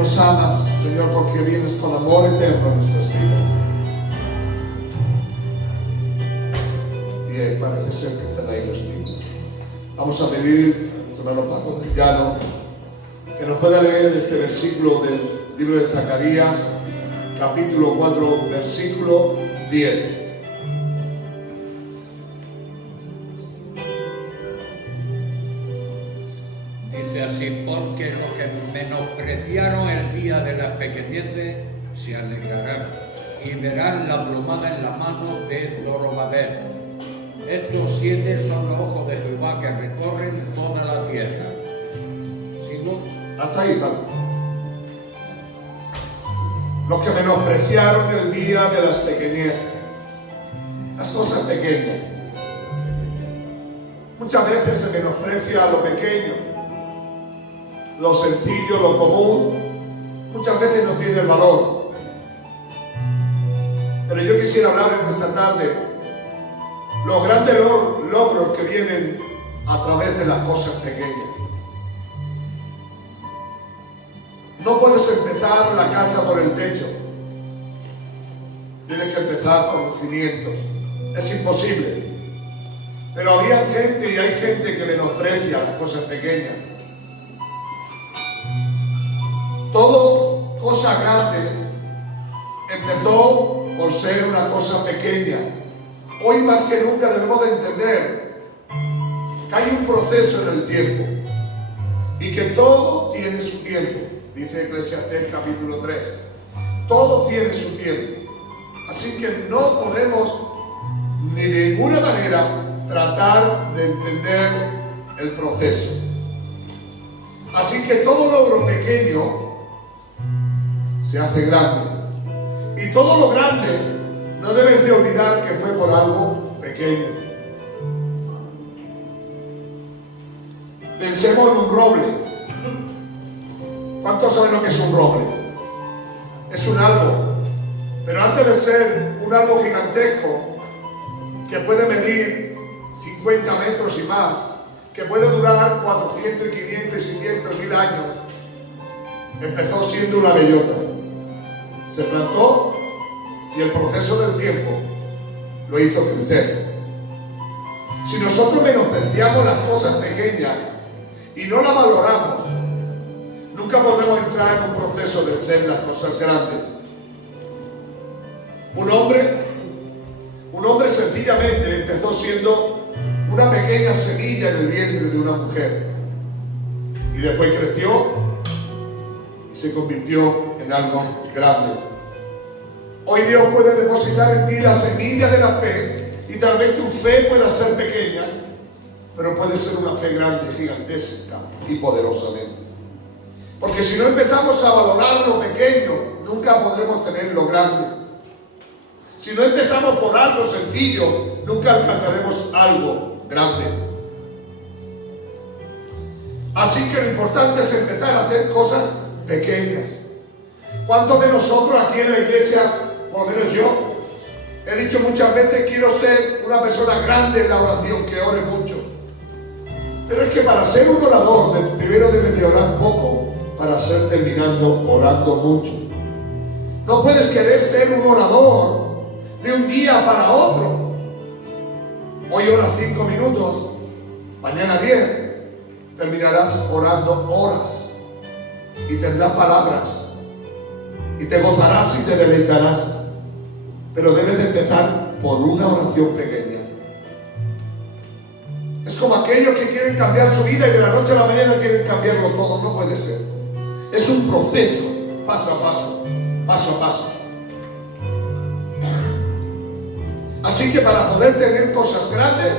nos amas, Señor, porque vienes con amor eterno a nuestras vidas. Y parece ser que están ahí los niños. Vamos a pedir a nuestro hermano Paco del Llano que nos pueda leer este versículo del libro de Zacarías, capítulo 4, versículo 10. Dice así: porque los que menospreciaron el día de las pequeñeces se alegrarán y verán la plomada en la mano de Zorobabel. Estos 7 son los ojos de Jehová que recorren toda la tierra. ¿Sigo? Hasta ahí, Paco. Los que menospreciaron el día de las pequeñeces, las cosas pequeñas. Muchas veces se menosprecia lo pequeño, lo sencillo, lo común. Muchas veces no tiene el valor. Pero yo quisiera hablar en esta tarde los grandes logros que vienen a través de las cosas pequeñas. No puedes empezar la casa por el techo. Tienes que empezar por los cimientos. Es imposible. Pero había gente y hay gente que menosprecia las cosas pequeñas. Todo cosa grande empezó por ser una cosa pequeña. Hoy más que nunca debemos de entender que hay un proceso en el tiempo y que todo tiene su tiempo. Dice Eclesiastés capítulo 3. Todo tiene su tiempo. Así que no podemos ni de ninguna manera tratar de entender el proceso. Así que todo logro pequeño se hace grande. Y todo lo grande no debes de olvidar que fue por algo pequeño. Pensemos en un roble. ¿Cuántos saben lo que es un roble? Es un árbol. Pero antes de ser un árbol gigantesco, que puede medir 50 metros y más, que puede durar 400 y 500 y 600 mil años, empezó siendo una bellota. Se plantó y el proceso del tiempo lo hizo crecer. Si nosotros menospreciamos las cosas pequeñas y no las valoramos, nunca podremos entrar en un proceso de ser las cosas grandes. Un hombre sencillamente empezó siendo una pequeña semilla en el vientre de una mujer y después creció y se convirtió en algo grande. Hoy Dios puede depositar en ti la semilla de la fe y tal vez tu fe pueda ser pequeña, pero puede ser una fe grande, gigantesca y poderosamente. Porque si no empezamos a valorar lo pequeño, nunca podremos tener lo grande. Si no empezamos por algo sencillo, nunca alcanzaremos algo grande. Así que lo importante es empezar a hacer cosas pequeñas. ¿Cuántos de nosotros aquí en la iglesia, por lo menos yo, he dicho muchas veces, quiero ser una persona grande en la oración, que ore mucho? Pero es que para ser un orador, primero debes de orar poco, para ser terminando orando mucho. No puedes querer ser un orador de un día para otro. Hoy oras 5 minutos, mañana 10, terminarás orando horas y tendrás palabras y te gozarás y te deleitarás. Pero debes de empezar por una oración pequeña. Es como aquellos que quieren cambiar su vida y de la noche a la mañana quieren cambiarlo todo. No puede ser. Es un proceso, paso a paso, paso a paso. Así que para poder tener cosas grandes,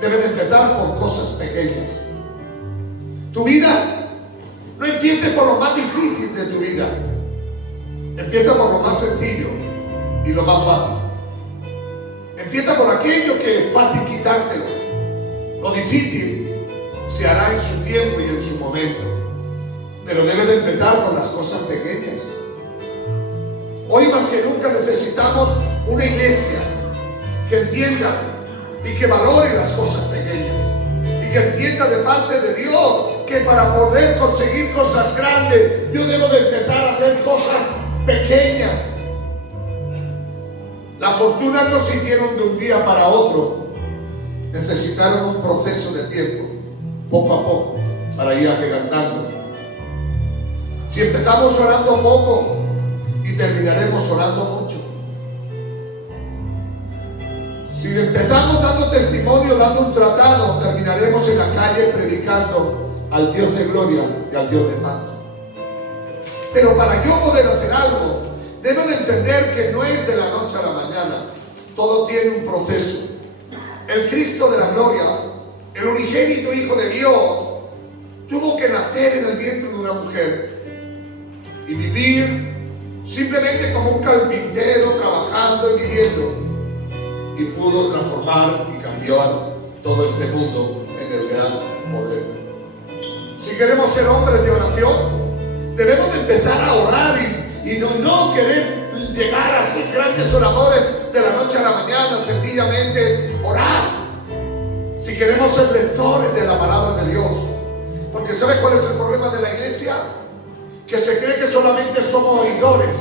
debes de empezar por cosas pequeñas. Tu vida no empiece por lo más difícil de tu vida. Empieza por lo más sencillo y lo más fácil. Empieza por aquello que es fácil quitártelo. Lo difícil se hará en su tiempo y en su momento. Pero debes de empezar con las cosas pequeñas. Hoy más que nunca necesitamos una iglesia que entienda y que valore las cosas pequeñas y que entienda de parte de Dios que para poder conseguir cosas grandes, yo debo de empezar a hacer cosas pequeñas. Las fortunas no se hicieron de un día para otro. Necesitaron un proceso de tiempo, poco a poco, para ir agigantando. Si empezamos orando poco y terminaremos orando mucho. Si empezamos dando testimonio, dando un tratado, terminaremos en la calle predicando al Dios de gloria y al Dios de paz. Pero para yo poder hacer algo, debo de entender que no es de la noche a la mañana. Todo tiene un proceso. El Cristo de la gloria, el unigénito Hijo de Dios, tuvo que nacer en el vientre de una mujer y vivir simplemente como un carpintero trabajando y viviendo, y pudo transformar y cambiar todo este mundo en el gran poder. Si queremos ser hombres de oración, debemos de empezar a orar y no querer llegar a ser grandes oradores de la noche a la mañana. Sencillamente orar. Si queremos ser lectores de la palabra de Dios, porque ¿sabe cuál es el problema de la iglesia? Que se cree que solamente somos oidores.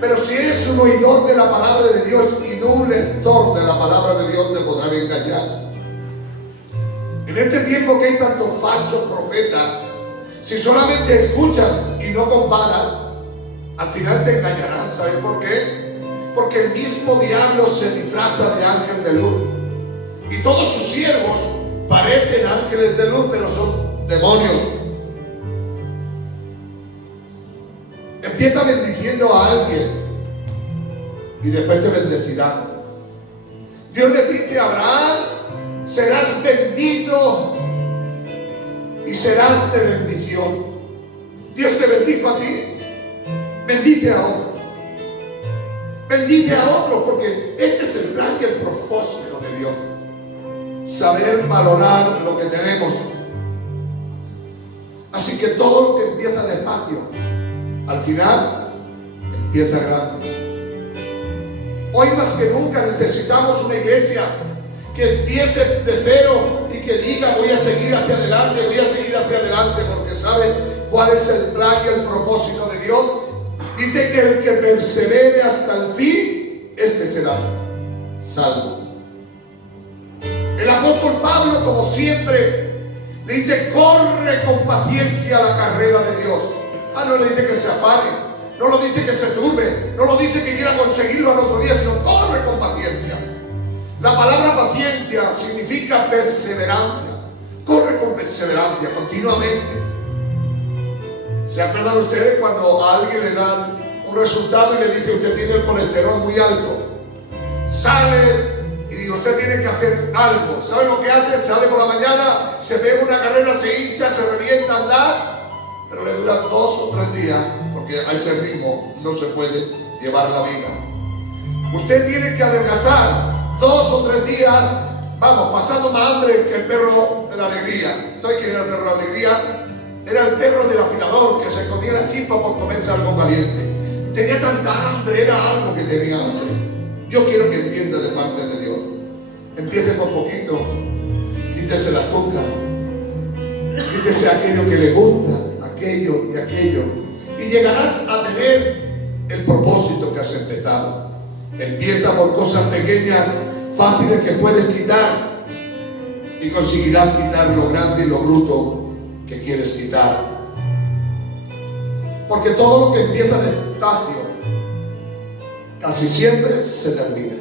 Pero si es un oidor de la palabra de Dios y no un lector de la palabra de Dios, te podrán engañar. En este tiempo que hay tantos falsos profetas, si solamente escuchas y no comparas, al final te engañarán. ¿Sabes por qué? Porque el mismo diablo se disfraza de ángel de luz. Y todos sus siervos parecen ángeles de luz, pero son demonios. Empieza bendiciendo a alguien y después te bendecirán. Dios le dice a Abraham: serás bendito y serás de bendición. Dios te bendijo a ti, bendice a otros. Bendice a otros, porque este es el plan y el propósito de Dios. Saber valorar lo que tenemos. Así que todo lo que empieza despacio, al final empieza grande. Hoy más que nunca necesitamos una iglesia que empiece de cero y que diga: voy a seguir hacia adelante, voy a seguir hacia adelante, porque sabe cuál es el plan y el propósito de Dios. Dice que el que persevere hasta el fin, este será salvo. El apóstol Pablo, como siempre, le dice: corre con paciencia la carrera de Dios. No le dice que se afane, no lo dice que se turbe, no lo dice que quiera conseguirlo al otro día, sino corre con paciencia. La palabra paciencia significa perseverancia. Corre con perseverancia, continuamente. ¿Se acuerdan ustedes cuando a alguien le dan un resultado y le dice: usted tiene el colesterol muy alto? Sale y dice: usted tiene que hacer algo. ¿Sabe lo que hace? Sale por la mañana, se pega una carrera, se hincha, se revienta a andar, pero le dura 2 o 3 días, porque a ese ritmo no se puede llevar la vida. Usted tiene que adelgazar 2 o 3 días, vamos, pasando más hambre que el perro de la alegría. ¿Sabe quién era el perro de la alegría? Era el perro del afilador, que se comía la chispa por comerse algo caliente. Tenía tanta hambre, era algo que tenía hambre. Yo quiero que entienda de parte de Dios. Empiece con poquito, quítese el azúcar, quítese aquello que le gusta, aquello y aquello, y llegarás a tener el propósito que has empezado. Empieza por cosas pequeñas, fáciles, que puedes quitar, y conseguirás quitar lo grande y lo bruto que quieres quitar. Porque todo lo que empieza despacio casi siempre se termina.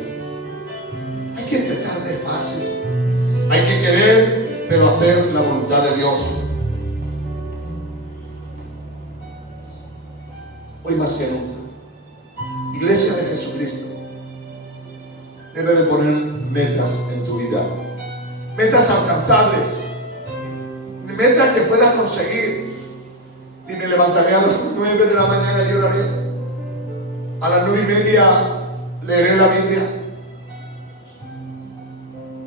Hay que empezar despacio, hay que querer, pero hacer la voluntad de Dios. Hoy más que nunca, Iglesia de Jesucristo, debe de poner metas en tu vida, metas alcanzables, metas que puedas conseguir. Y me levantaré a las 9 de la mañana y oraré. A las 9:30 leeré la Biblia.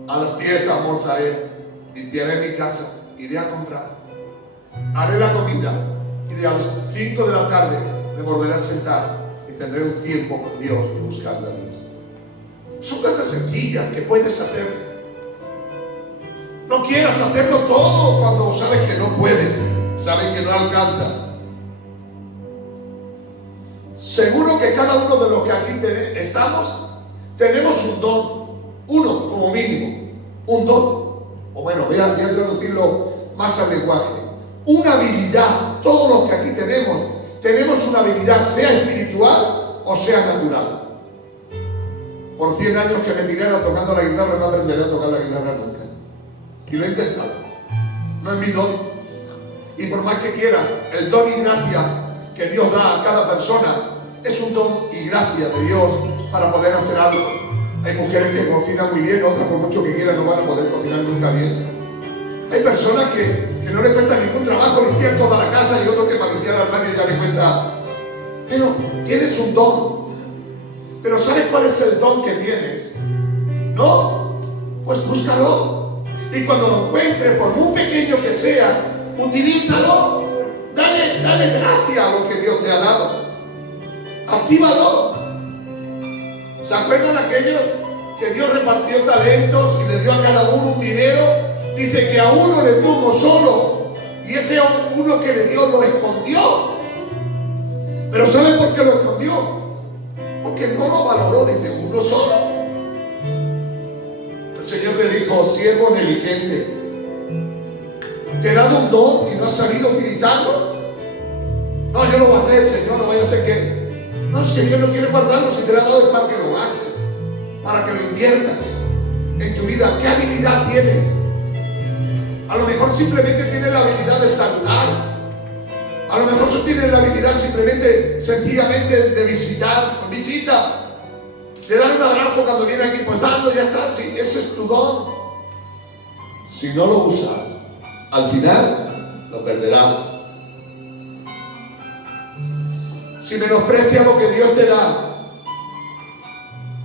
A las 10 almorzaré, limpiaré mi casa, iré a comprar, haré la comida, y a las 5 de la tarde me volveré a sentar y tendré un tiempo con Dios y buscando a Dios. Son cosas sencillas que puedes hacer. No quieras hacerlo todo cuando sabes que no puedes, sabes que no alcanza. Seguro que cada uno de los que aquí estamos, tenemos un don, uno como mínimo, un don. O bueno, voy a traducirlo más al lenguaje. Una habilidad, todos los que aquí tenemos una habilidad, sea espiritual o sea natural. Por 100 años que me tirara tocando la guitarra, no aprenderé a tocar la guitarra nunca. Y lo he intentado. No es mi don. Y por más que quiera, el don y gracia que Dios da a cada persona es un don y gracia de Dios para poder hacer algo. Hay mujeres que cocinan muy bien, otras por mucho que quieran no van a poder cocinar nunca bien. Hay personas que no les cuesta ningún trabajo limpiar toda la casa y otros que para limpiar el armario ya les cuesta. Pero tienes un don. Pero ¿sabes cuál es el don que tienes? ¿No? Pues búscalo. Y cuando lo encuentres, por muy pequeño que sea, utilízalo. Dale gracia a lo que Dios te ha dado. Actívalo. ¿Se acuerdan aquellos que Dios repartió talentos y le dio a cada uno un dinero? Dice que a uno le dio uno solo y ese uno que le dio lo escondió. Pero ¿saben por qué lo escondió? Porque no lo valoró, dice, uno solo. El Señor le dijo, siervo negligente, te he dado un don y no has sabido utilizarlo. No, yo lo guardé, Señor, no vaya a ser que... No, es que Dios no quiere guardarlo, si te lo ha dado es para que lo gastes, para que lo inviertas en tu vida. ¿Qué habilidad tienes? A lo mejor simplemente tienes la habilidad de saludar. A lo mejor tienes la habilidad simplemente, sencillamente de visitar. Visita. De dar un abrazo cuando viene aquí, pues dando, ya está. Sí, ese es tu don. Si no lo usas, al final lo perderás. Si menosprecias lo que Dios te da,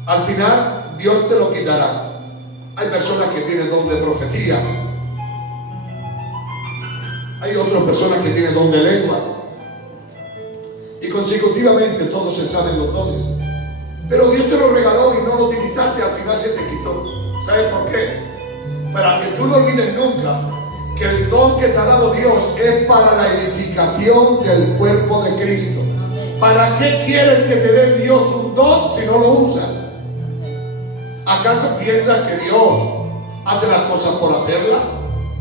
al final Dios te lo quitará. Hay personas que tienen don de profecía. Hay otras personas que tienen don de lenguas. Y consecutivamente todos se saben los dones. Pero Dios te lo regaló y no lo utilizaste, al final se te quitó. ¿Sabes por qué? Para que tú no olvides nunca que el don que te ha dado Dios es para la edificación del cuerpo de Cristo. ¿Para qué quieres que te dé Dios un don si no lo usas? ¿Acaso piensas que Dios hace las cosas por hacerlas?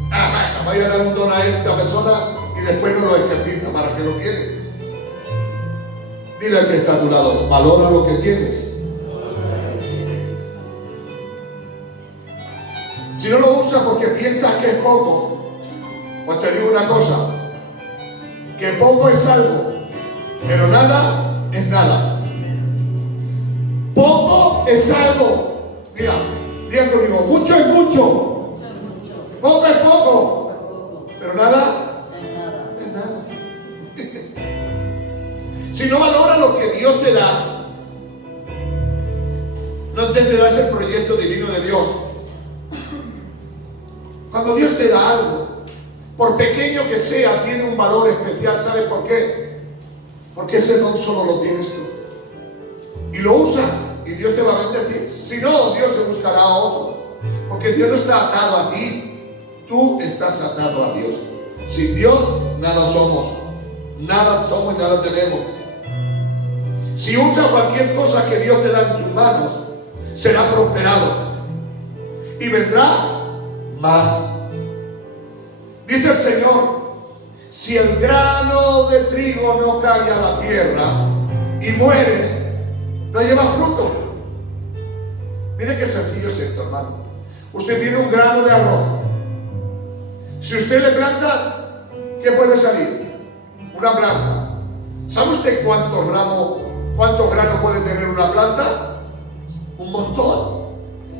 Bueno, voy a dar un don a esta persona y después no lo ejercita. ¿Para qué lo quieres? Dile al que está a tu lado, valora lo que tienes. Si no lo usas porque piensas que es poco, pues te digo una cosa, que poco es algo, pero nada es nada. Poco es algo. Mira, digan conmigo, mucho es mucho. Poco es poco. Pero nada es nada. Si no valoras lo que Dios te da, no entenderás el proyecto divino de Dios. Cuando Dios te da algo, por pequeño que sea, tiene un valor especial. ¿Sabes por qué? Porque ese don solo lo tienes tú. Y lo usas y Dios te va a bendecir. Si no, Dios se buscará a otro. Porque Dios no está atado a ti. Tú estás atado a Dios. Sin Dios, nada somos. Nada somos y nada tenemos. Si usas cualquier cosa que Dios te da en tus manos, será prosperado. Y vendrá más. Dice el Señor, si el grano de trigo no cae a la tierra y muere, no lleva fruto. Mire qué sencillo es esto, hermano. Usted tiene un grano de arroz. Si usted le planta, ¿qué puede salir? Una planta. ¿Sabe usted cuántos granos puede tener una planta? Un montón.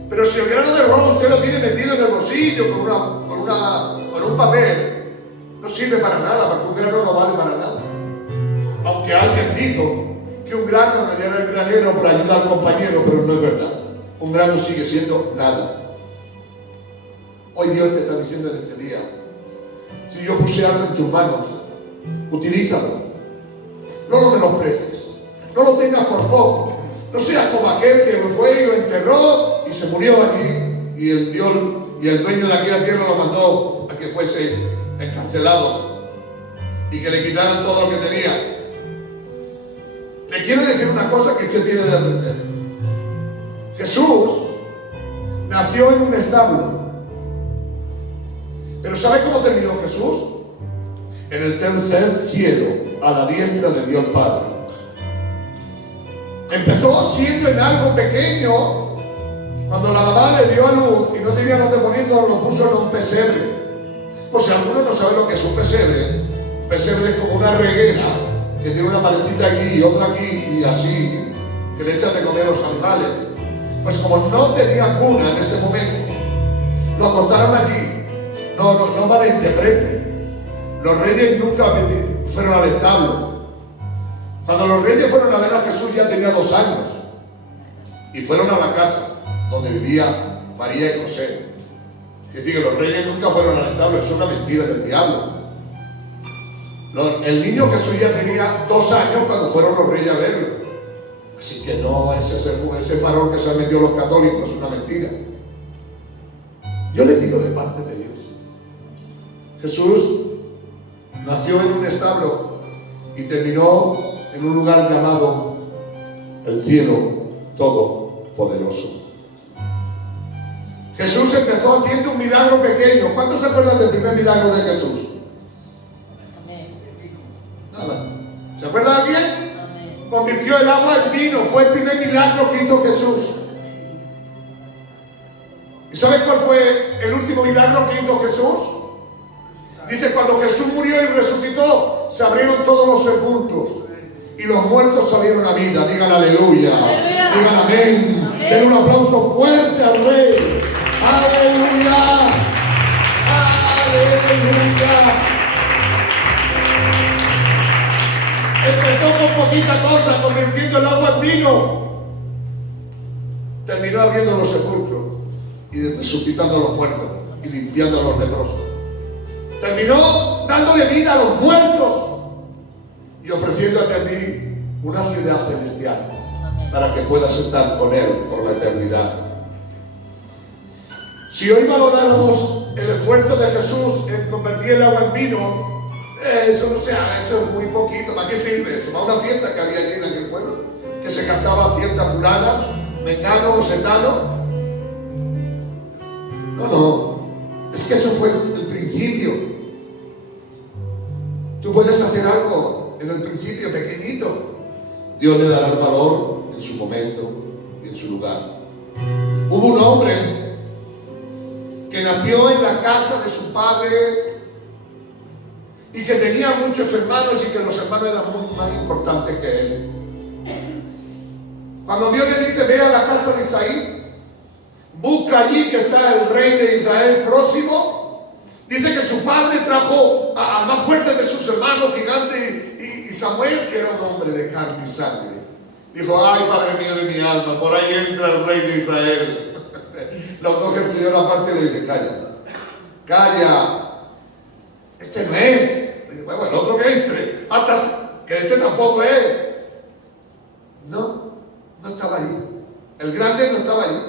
Pero si el grano de arroz usted lo tiene metido en el bolsillo con un papel, no sirve para nada, porque un grano no vale para nada. Aunque alguien dijo que un grano no llena el granero por ayudar al compañero, pero no es verdad. Un grano sigue siendo nada. Hoy Dios te está diciendo en este día, si yo puse algo en tus manos, utilízalo. No lo menosprecies. No lo tengas por poco. No seas como aquel que fue y lo enterró y se murió allí. Y el Dios y el dueño de aquella tierra lo mandó a que fuese encarcelado y que le quitaran todo lo que tenía. Le quiero decir una cosa que usted tiene que aprender. Jesús nació en un establo. Pero ¿sabe cómo terminó Jesús? En el tercer cielo, a la diestra de Dios Padre. Empezó siendo en algo pequeño. Cuando la mamá le dio a luz y no tenía dónde ponerlo, lo puso en un pesebre. Por si alguno no sabe lo que es un pesebre es como una reguera que tiene una parecita aquí y otra aquí y así, que le echan de comer a los animales. Pues como no tenía cuna en ese momento, lo acostaron allí. No malinterpreten. Los reyes nunca fueron al establo. Cuando los reyes fueron a ver a Jesús ya tenía 2 años y fueron a la casa donde vivía María y José. Es decir, que los reyes nunca fueron al establo. Eso es una mentira del diablo. El niño Jesús ya tenía 2 años cuando fueron los reyes a verlo. Así que no, ese farol que se han metido los católicos es una mentira. Yo le digo de parte de Dios. Jesús nació en un establo y terminó en un lugar llamado el cielo todopoderoso. Jesús empezó haciendo un milagro pequeño. ¿Cuántos se acuerdan del primer milagro de Jesús? Nada. ¿Se acuerdan de alguien? Convirtió el agua en vino. Fue el primer milagro que hizo Jesús. ¿Y saben cuál fue el último milagro que hizo Jesús? Dice, cuando Jesús murió y resucitó, se abrieron todos los sepulcros y los muertos salieron a vida. Digan aleluya. Digan amén. Den un aplauso fuerte al Rey. Aleluya. Aleluya. Empezó con poquita cosa, convirtiendo el agua en vino. Terminó abriendo los sepulcros y resucitando a los muertos y limpiando a los leprosos. Terminó dándole vida a los muertos y ofreciéndote a ti una ciudad celestial para que puedas estar con Él por la eternidad. Si hoy valoráramos el esfuerzo de Jesús en convertir el agua en vino, eso no se haga, eso es muy poquito. ¿Para qué sirve eso? ¿Para una fiesta que había allí en aquel pueblo? Que se gastaba cierta fulana, mengano o setano. No. Es que eso fue el principio. Tú puedes hacer algo en el principio pequeñito. Dios le dará el valor en su momento y en su lugar. Hubo un hombre que nació en la casa de su padre y que tenía muchos hermanos y que los hermanos eran muy más importantes que él. Cuando Dios le dice, ve a la casa de Isaí, busca allí que está el rey de Israel próximo. Dice que su padre trajo al más fuerte de sus hermanos gigantes y Samuel, que era un hombre de carne y sangre. Dijo, ay, Padre mío de mi alma, por ahí entra el rey de Israel. Lo coge el Señor aparte y le dice, calla, este no es. Le dice, bueno, el otro que entre, hasta que este tampoco es. No estaba ahí. El grande no estaba ahí.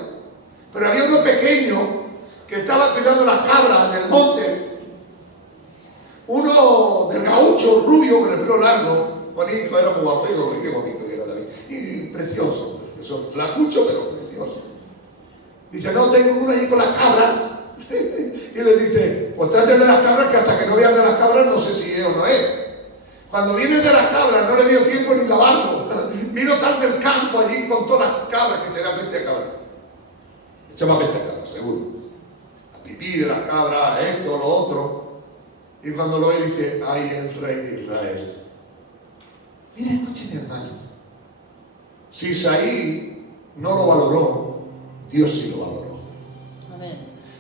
Pero había uno pequeño que estaba cuidando las cabras en el monte. Uno de gaucho, rubio, con el pelo largo. Bonito, era muy guapo, qué bonito que era David. Y precioso, flacucho, pero precioso. Dice, no, tengo uno allí con las cabras. Y le dice, pues trate de las cabras, que hasta que no vean de las cabras no sé si es o no es. Cuando viene de las cabras no le dio tiempo ni lavarlo. Vino tan del campo allí con todas las cabras, que será 20 cabras. Echaba 20 cabras, seguro. A pipí de las cabras, esto, lo otro. Y cuando lo ve dice, ay, el rey de Israel. Mira, escuche mi hermano. Si Isaí no lo valoró, Dios sí lo valoró. Amén.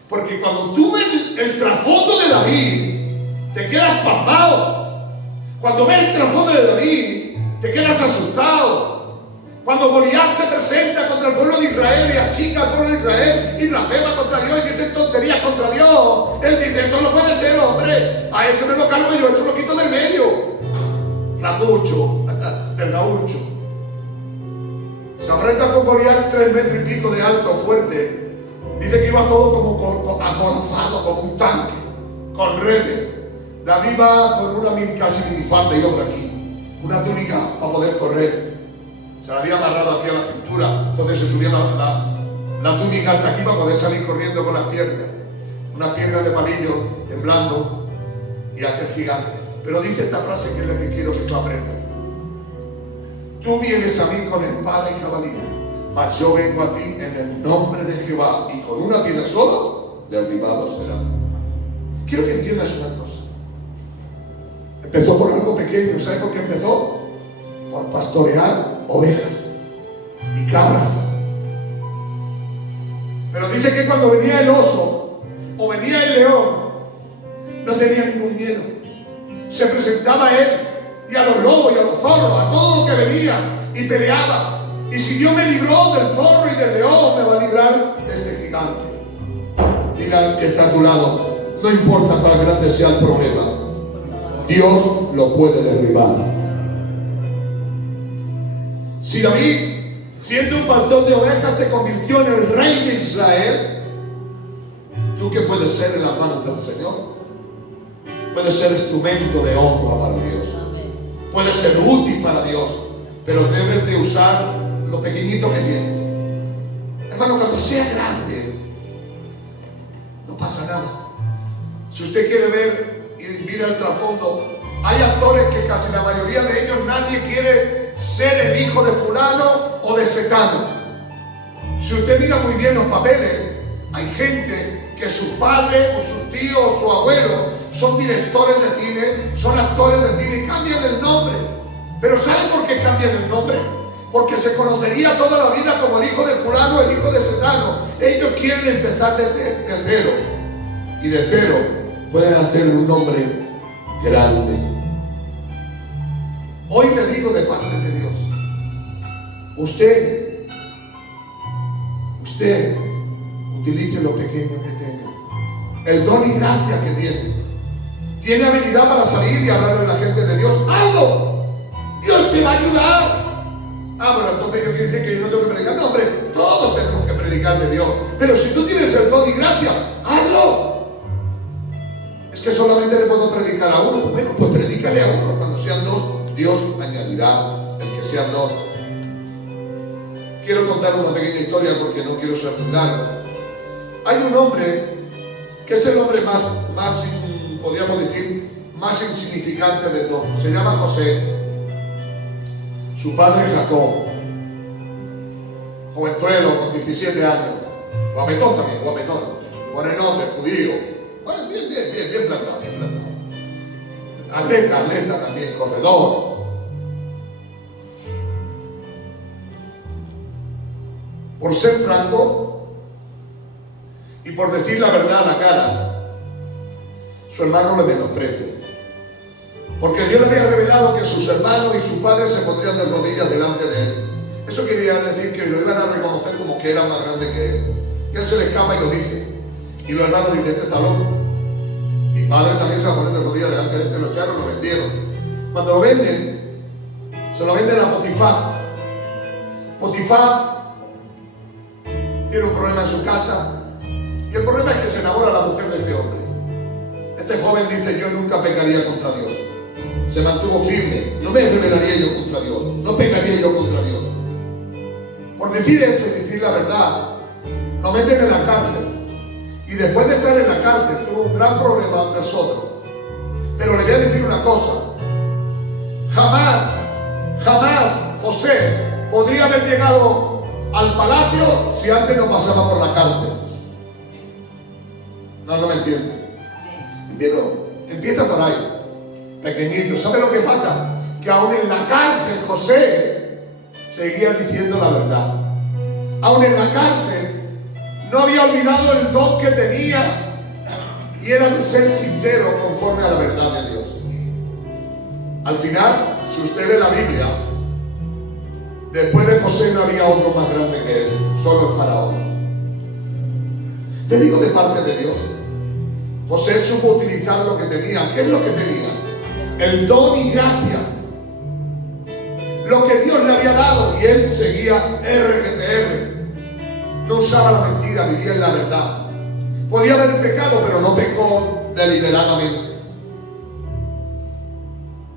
Porque cuando tú ves el trasfondo de David, te quedas pasmado. Cuando ves el trasfondo de David, te quedas asustado. Cuando Goliat se presenta contra el pueblo de Israel y achica al pueblo de Israel y blasfema contra Dios y dice tonterías contra Dios, él dice, esto no puede ser, hombre, a eso me lo cargo yo, eso lo quito del medio. Flacucho, del gaucho. Se enfrenta con Goliat 3 metros y pico de alto, fuerte, Dice que iba todo como acorazado, como un tanque, con redes. David iba con una casi minifalda, iba por aquí, una túnica para poder correr. Se la había amarrado aquí a la cintura, entonces se subía la túnica hasta aquí para poder salir corriendo con las piernas. Unas piernas de palillo, temblando, y aquel gigante. Pero dice esta frase que es la que quiero que tú aprendas. Tú vienes a mí con espada y jabalina, mas yo vengo a ti en el nombre de Jehová, y con una piedra sola derribado será. Quiero que entiendas una cosa. Empezó por algo pequeño. ¿Sabes por qué empezó? Por pastorear ovejas y cabras. Pero dice que cuando venía el oso o venía el león, no tenía ningún miedo. Se presentaba a él y a los lobos y a los zorros, a todo lo que venía, y peleaba. Y si Dios me libró del zorro y del león, me va a librar de este gigante. Dile al que está a tu lado, no importa cuán grande sea el problema, Dios lo puede derribar. Si David, siendo un pastor de ovejas, se convirtió en el rey de Israel, ¿tú qué puedes ser en las manos del Señor? Puedes ser instrumento de honra para Dios. Puedes ser útil para Dios, pero debes de usar lo pequeñito que tienes. Hermano, cuando sea grande, no pasa nada. Si usted quiere ver y mira el trasfondo, hay actores que casi la mayoría de ellos nadie quiere ser el hijo de fulano o de secano. Si usted mira muy bien los papeles, hay gente que sus padres o sus tíos o su abuelo son directores de cine, son actores de cine y cambian el nombre. Pero ¿saben por qué cambian el nombre? Porque se conocería toda la vida como el hijo de fulano, el hijo de setano. Ellos quieren empezar de cero. Y de cero pueden hacer un nombre grande. Hoy le digo de parte de Dios, usted utilice lo pequeño que tenga, el don y gracia que tiene habilidad para salir y hablarle a la gente de Dios. ¡Hazlo! Dios te va a ayudar. Bueno, entonces yo quiero decir que yo no tengo que predicar. No, hombre, todos tenemos que predicar de Dios. Pero si tú tienes el don y gracia, hazlo. Es que solamente le puedo predicar a uno. Bueno, pues predícale a uno. Cuando sean dos, Dios añadirá el que sean dos. Quiero contar una pequeña historia porque no quiero ser muy largo. Hay un hombre que es el hombre más podríamos decir, más insignificante de todos. Se llama José. Su padre Jacob. Jovenzuelo, con 17 años. Guapetón también, guapetón. Morenón, judío. Bueno, bien plantado. Atleta también, corredor. Por ser franco y por decir la verdad a la cara, su hermano le menosprecia. Porque Dios le había revelado que sus hermanos y sus padres se pondrían de rodillas delante de él. Eso quería decir que lo iban a reconocer como que era más grande que él. Y él se le escapa y lo dice. Y los hermanos dicen, este está loco. Mi padre también se va a poner de rodillas delante de este, lo echaron, lo vendieron. Cuando lo venden, se lo venden a Potifar. Potifar tiene un problema en su casa. Y el problema es que se enamora la mujer de este hombre. Este joven dice, yo nunca pecaría contra Dios. Se mantuvo firme. No me rebelaría yo contra Dios. No pecaría yo contra Dios. Por decir eso y decir la verdad, lo meten en la cárcel. Y después de estar en la cárcel, tuvo un gran problema tras otro. Pero le voy a decir una cosa. Jamás José podría haber llegado al palacio si antes no pasaba por la cárcel. No me entiende. ¿Entiendo? Empieza por ahí. Pequeñito. ¿Sabe lo que pasa? Que aún en la cárcel José seguía diciendo la verdad. Aún en la cárcel no había olvidado el don que tenía y era de ser sincero conforme a la verdad de Dios. Al final, si usted lee la Biblia, después de José no había otro más grande que él, solo el faraón. Te digo de parte de Dios. José supo utilizar lo que tenía. ¿Qué es lo que tenía? El don y gracia. Lo que Dios le había dado, y él seguía R. No usaba la mentira. vida, vivía en la verdad. Podía haber pecado, pero no pecó deliberadamente.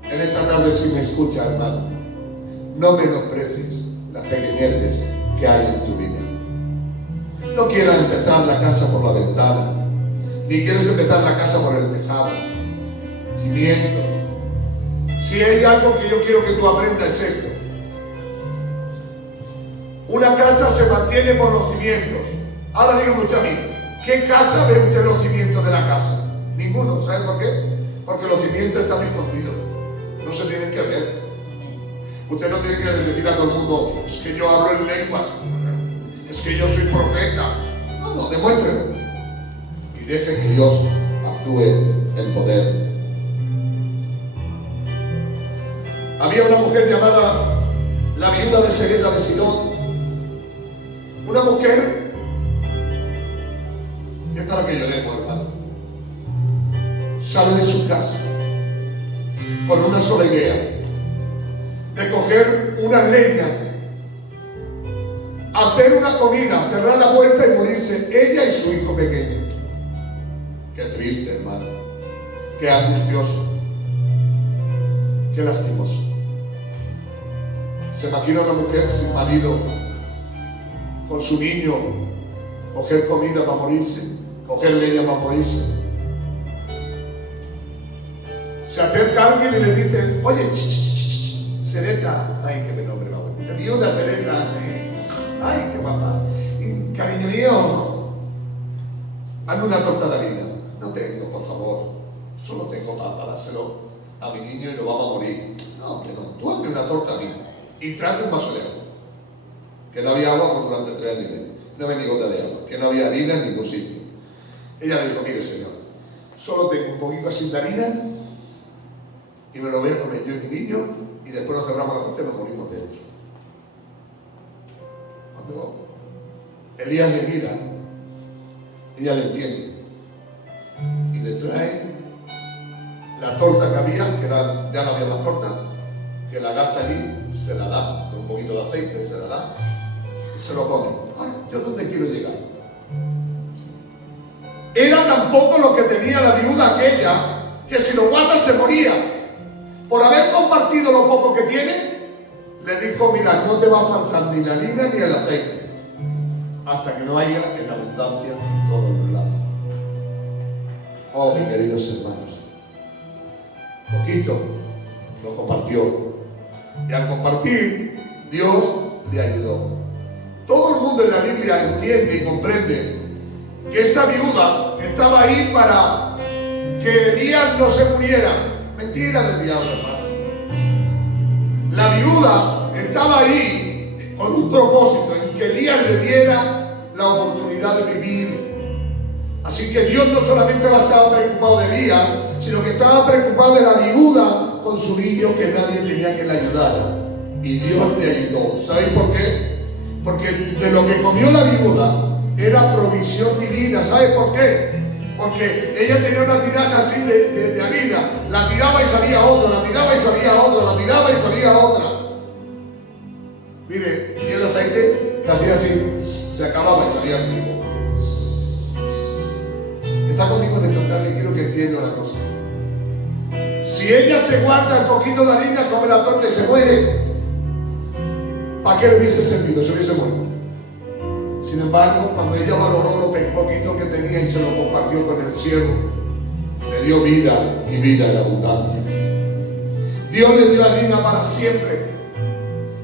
En esta tarde, si me escuchas, hermano, no menosprecies las pequeñeces que hay en tu vida. No quieras empezar la casa por la ventana, ni quieres empezar la casa por el tejado. Cimientos. Si hay algo que yo quiero que tú aprendas es esto. Una casa se mantiene por los cimientos. Ahora dígame usted a mí, ¿qué casa ve usted los cimientos de la casa? Ninguno. ¿Sabe por qué? Porque los cimientos están escondidos. No se tienen que ver. Usted no tiene que decir a todo el mundo, es que yo hablo en lenguas, es que yo soy profeta. No, demuéstrelo. Y deje que Dios actúe en poder. Había una mujer llamada la viuda de Serepta de Sidón. Una mujer, que es para que lloremos, hermano, sale de su casa con una sola idea, de coger unas leñas, hacer una comida, cerrar la puerta y morirse ella y su hijo pequeño. Qué triste, hermano, qué angustioso, qué lastimoso. Se imagina una mujer sin marido, con su niño, coger comida para morirse, coger leña para morirse. Se acerca a alguien y le dice, oye, Serepta, ay, que me nombre va a viuda Serepta, ay, qué guapa, y, cariño mío, hazme una torta de harina. No tengo, por favor, solo tengo para dárselo a mi niño y nos vamos a morir. No, hombre, no, tú hazme una torta a mí y tráete un vaso de agua. Que no había agua durante 3 años y medio, no había ni gota de agua, que no había harina en ningún sitio. Ella le dijo, mire señor, solo tengo un poquito así de harina y me lo voy a comer yo y mi niño y después nos cerramos la puerta y nos morimos dentro. Cuando Elías le mira, ella le entiende y le trae la torta que había, que era, ya no había más torta, que la gasta allí, se la da, con un poquito de aceite, se la da y se lo come. Ay, ¿yo dónde quiero llegar? Era tan poco lo que tenía la viuda aquella, que si lo guarda se moría. Por haber compartido lo poco que tiene, le dijo, mira, no te va a faltar ni la harina ni el aceite, hasta que no haya en abundancia en todos los lados. Oh, mis queridos hermanos, poquito lo compartió. Y al compartir, Dios le ayudó. Todo el mundo en la Biblia entiende y comprende que esta viuda estaba ahí para que Elías no se muriera. Mentira del diablo, hermano. La viuda estaba ahí con un propósito, en que Elías le diera la oportunidad de vivir. Así que Dios no solamente estaba preocupado de Elías, sino que estaba preocupado de la viuda con su niño, que nadie tenía que le ayudara. Y Dios le ayudó. ¿Sabéis por qué? Porque de lo que comió la viuda era provisión divina. ¿Sabes por qué? Porque ella tenía una tinaja así de harina, la tiraba y salía otra, la tiraba y salía otra, la tiraba y salía otra. Mire, y el aceite que hacía así, se acababa y salía el grifo. Está conmigo en esta tarde, quiero que entienda una cosa. Si ella se guarda el poquito de harina, come la torta y se muere, ¿para qué le hubiese servido? Se hubiese muerto. Sin embargo, cuando ella valoró lo poquito que tenía y se lo compartió con el siervo, le dio vida y vida en abundancia. Dios le dio harina para siempre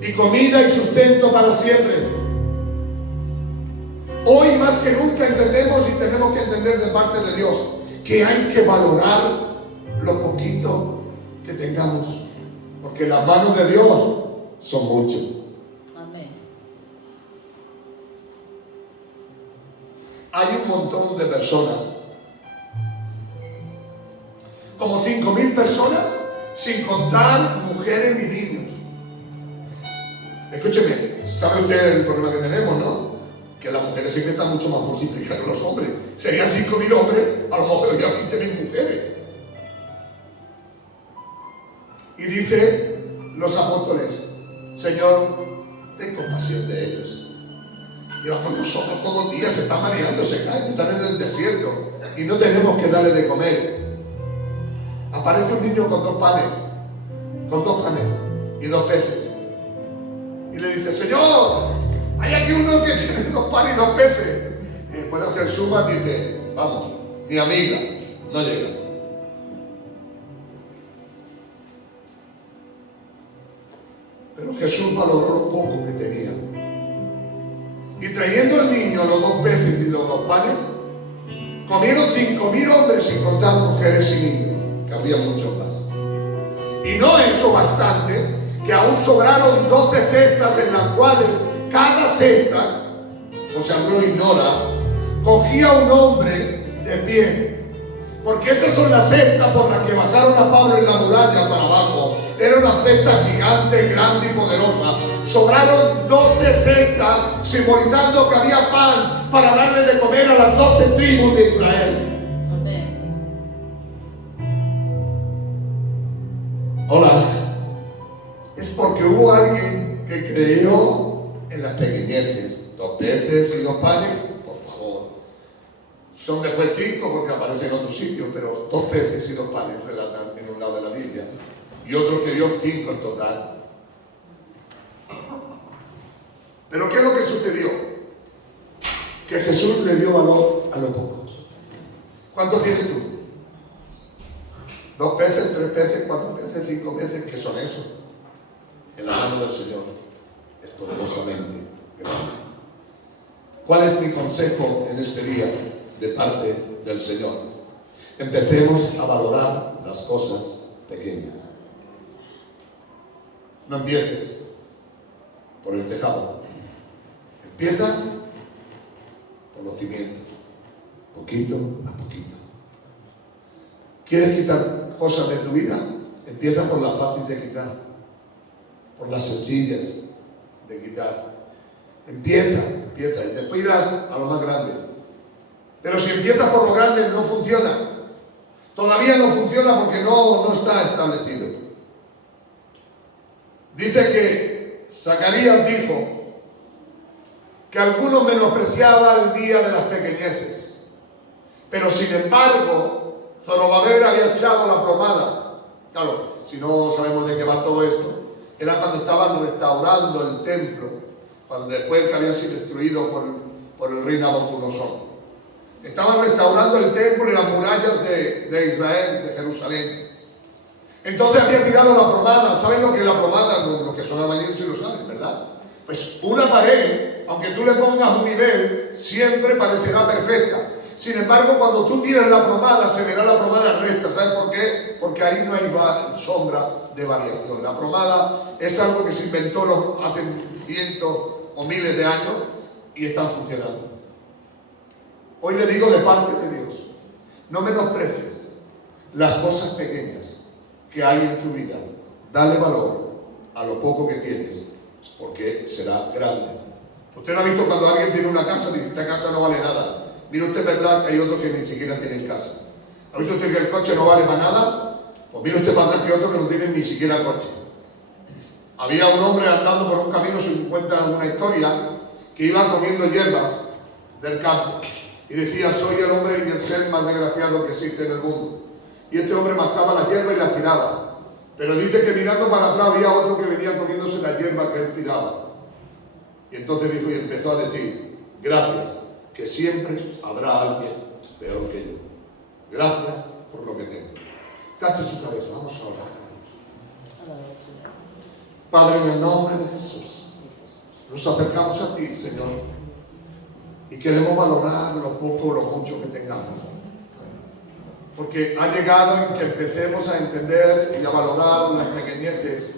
y comida y sustento para siempre. Hoy más que nunca entendemos y tenemos que entender de parte de Dios que hay que valorar lo poquito que tengamos, porque las manos de Dios son muchas. Amén. Hay un montón de personas, como 5.000 personas, sin contar mujeres ni niños. Escúcheme, ¿sabe usted el problema que tenemos, no? Que las mujeres siempre están mucho más multiplicadas que los hombres. Serían 5.000 hombres, a lo mejor ya 20.000 mujeres. Y dice los apóstoles, Señor, ten compasión de ellos. Llevamos nosotros todo el día, se están mareando, se caen, están en el desierto y no tenemos que darle de comer. Aparece un niño con dos panes y 2 peces. Y le dice: Señor, hay aquí uno que tiene 2 panes y 2 peces. Y después de hacer suma dice: vamos, mi amiga, no llega. Pero Jesús valoró lo poco que tenía. Y trayendo al niño los 2 peces y los 2 panes, comieron 5.000 hombres sin contar mujeres y niños, que había muchos más. Y no eso bastante, que aún sobraron 12 cestas en las cuales cada cesta, José Ambrós ignora, cogía un hombre de pie. Porque esas son las cestas por las que bajaron a Pablo en la muralla para abajo. Era una cesta gigante, grande y poderosa. Sobraron 12 cestas, simbolizando que había pan para darle de comer a las 12 tribus de Israel. Amén. Hola. Es porque hubo alguien que creyó en las pequeñeces. 2 peces y 2 panes, por favor. Son después 5 porque aparecen en otro sitio, pero 2 peces y 2 panes relatan en un lado de la Biblia. Y otro que dio 5 en total. Pero ¿qué es lo que sucedió? Que Jesús le dio valor a lo poco. ¿Cuánto tienes tú? 2 peces, 3 peces, 4 peces, 5 peces. ¿Qué son esos? En la mano del Señor es poderosamente grande. ¿Cuál es mi consejo en este día de parte del Señor? Empecemos a valorar las cosas pequeñas. No empieces por el tejado. Empieza por los cimientos, poquito a poquito. ¿Quieres quitar cosas de tu vida? Empieza por las fáciles de quitar, por las sencillas de quitar. Empieza y después irás a lo más grande. Pero si empiezas por lo grande no funciona. Todavía no funciona porque no está establecido. Dice que Zacarías dijo que algunos menospreciaban el día de las pequeñeces, pero sin embargo Zorobabel había echado la plomada. Claro, si no sabemos de qué va todo esto, era cuando estaban restaurando el templo, cuando después que había sido destruido por el rey Nabucodonosor. Estaban restaurando el templo y las murallas de Israel, de Jerusalén. Entonces había tirado la plomada. ¿Saben lo que es la plomada? Los que son albañiles lo saben, ¿verdad? Pues una pared, aunque tú le pongas un nivel, siempre parecerá perfecta. Sin embargo, cuando tú tiras la plomada, se verá la plomada recta. ¿Sabes por qué? Porque ahí no hay sombra de variación. La plomada es algo que se inventó hace cientos o miles de años y están funcionando. Hoy le digo de parte de Dios, no menosprecies las cosas pequeñas que hay en tu vida. Dale valor a lo poco que tienes, porque será grande. Usted no ha visto cuando alguien tiene una casa, dice: esta casa no vale nada. Mire usted para atrás que hay otros que ni siquiera tienen casa. ¿Ha visto usted que el coche no vale para nada? Pues mire usted para atrás que hay otros que no tienen ni siquiera coche. Había un hombre andando por un camino, se encuentra una historia, que iba comiendo hierbas del campo. Y decía: soy el hombre y el ser más desgraciado que existe en el mundo. Y este hombre mascaba las hierbas y las tiraba. Pero dice que mirando para atrás había otro que venía comiéndose las hierbas que él tiraba. Y entonces dijo y empezó a decir: gracias, que siempre habrá alguien peor que yo. Gracias por lo que tengo. Cache su cabeza, vamos a orar. Padre, en el nombre de Jesús, nos acercamos a ti, Señor, y queremos valorar lo poco o lo mucho que tengamos. Porque ha llegado en que empecemos a entender y a valorar las pequeñeces,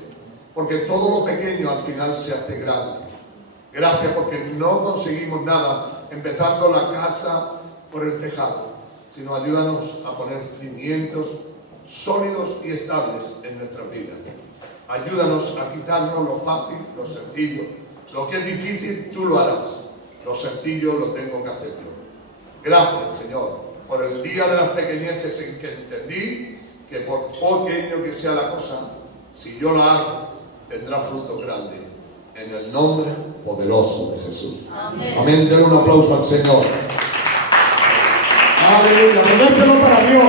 porque todo lo pequeño al final se hace grande. Gracias porque no conseguimos nada empezando la casa por el tejado, sino ayúdanos a poner cimientos sólidos y estables en nuestras vidas. Ayúdanos a quitarnos lo fácil, lo sencillo. Lo que es difícil, tú lo harás. Lo sencillo lo tengo que hacer yo. Gracias, Señor, por el día de las pequeñeces en que entendí que por pequeño que sea la cosa, si yo la hago, tendrá fruto grande En el nombre poderoso de Jesús. Amén. Denle un aplauso al Señor. Aleluya. Déselo para Dios.